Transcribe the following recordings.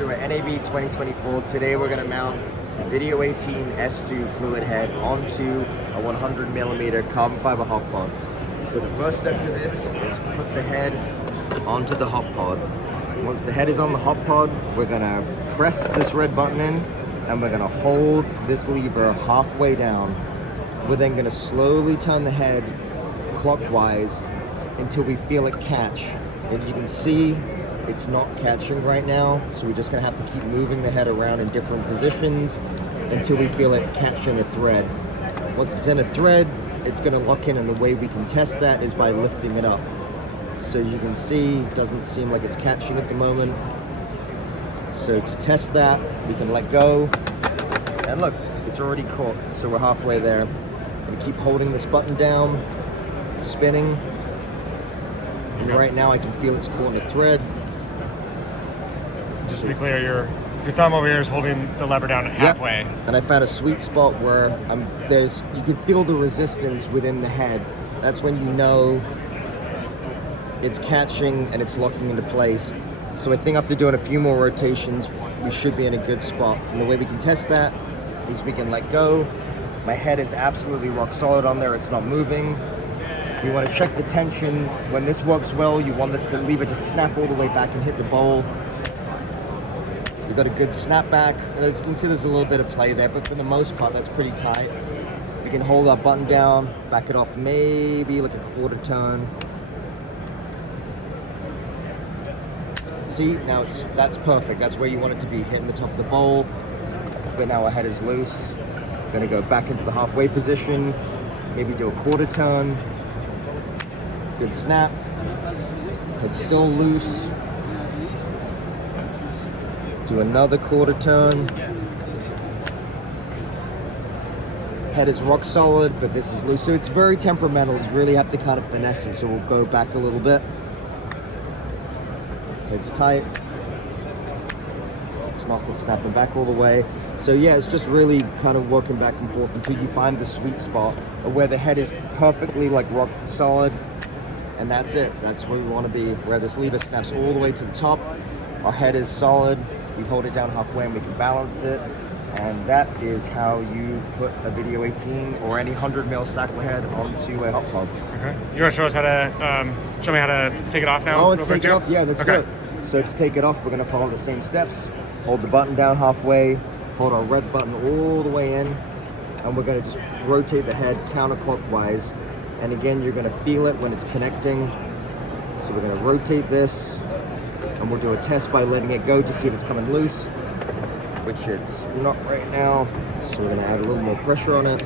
So at NAB 2024, today we're going to mount Video 18 S2 fluid head onto a 100mm carbon fiber hot pod. So the first step to this is put the head onto the hot pod. Once the head is on the hot pod, we're going to press this red button in and we're going to hold this lever halfway down. We're then going to slowly turn the head clockwise until we feel it catch. And you can see it's not catching right now, so we're just going to have to keep moving the head around in different positions until we feel it catch in a thread. Once it's in a thread, it's going to lock in, and the way we can test that is by lifting it up. So as you can see, it doesn't seem like it's catching at the moment. So to test that, we can let go, and look, it's already caught, so we're halfway there. And keep holding this button down, it's spinning, and right now I can feel it's caught in a thread. Just to be clear, your thumb over here is holding the lever down at halfway. Yep. And I found a sweet spot where you can feel the resistance within the head. That's when you know it's catching and it's locking into place. So I think after doing a few more rotations, we should be in a good spot. And the way we can test that is we can let go. My head is absolutely rock solid on there, it's not moving. You want to check the tension. When this works well, you want this to leave it to snap all the way back and hit the bowl. We've got a good snap back. As you can see, there's a little bit of play there, but for the most part, that's pretty tight. We can hold our button down, back it off maybe like a quarter turn. See, now that's perfect. That's where you want it to be, hitting the top of the bowl. But now our head is loose. We're gonna go back into the halfway position, maybe do a quarter turn. Good snap. Head's still loose. Do another quarter turn. Head is rock solid, but this is loose. So it's very temperamental. You really have to kind of finesse it. So we'll go back a little bit. Head's tight. It's not snapping back all the way. So yeah, it's just really kind of working back and forth until you find the sweet spot where the head is perfectly like rock solid. And that's it. That's where we want to be, where this lever snaps all the way to the top. Our head is solid. We hold it down halfway and we can balance it. And that is how you put a Video 18 or any 100mm Sachtler head onto a hot pod. Okay. You want to show us how to, show me how to take it off now? Oh, let's take it off? Yeah, let's do it. So to take it off, we're going to follow the same steps. Hold the button down halfway, hold our red button all the way in, and we're going to just rotate the head counterclockwise. And again, you're going to feel it when it's connecting. So we're going to rotate this, and we'll do a test by letting it go to see if it's coming loose, which it's not right now. So we're going to add a little more pressure on it.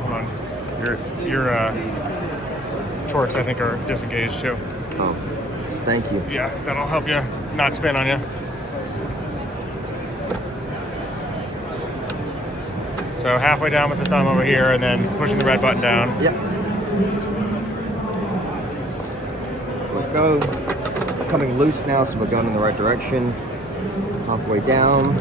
Hold on. Your torques, I think, are disengaged too. Oh, thank you. Yeah, that'll help you not spin on you. So halfway down with the thumb over here and then pushing the red button down. Yep. Let's let go. It's coming loose now, so we're going in the right direction. Halfway down.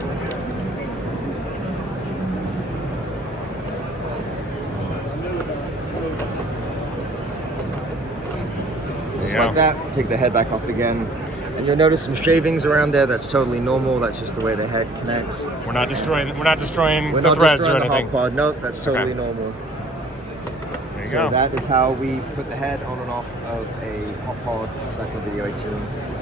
Just like that. Take the head back off again. And you'll notice some shavings around there. That's totally normal. That's just the way the head connects. We're not destroying the threads or anything. Hot pod. Nope, that's totally normal. There you So go. that is how we put the head on and off of a hot pod Sachtler Video 18.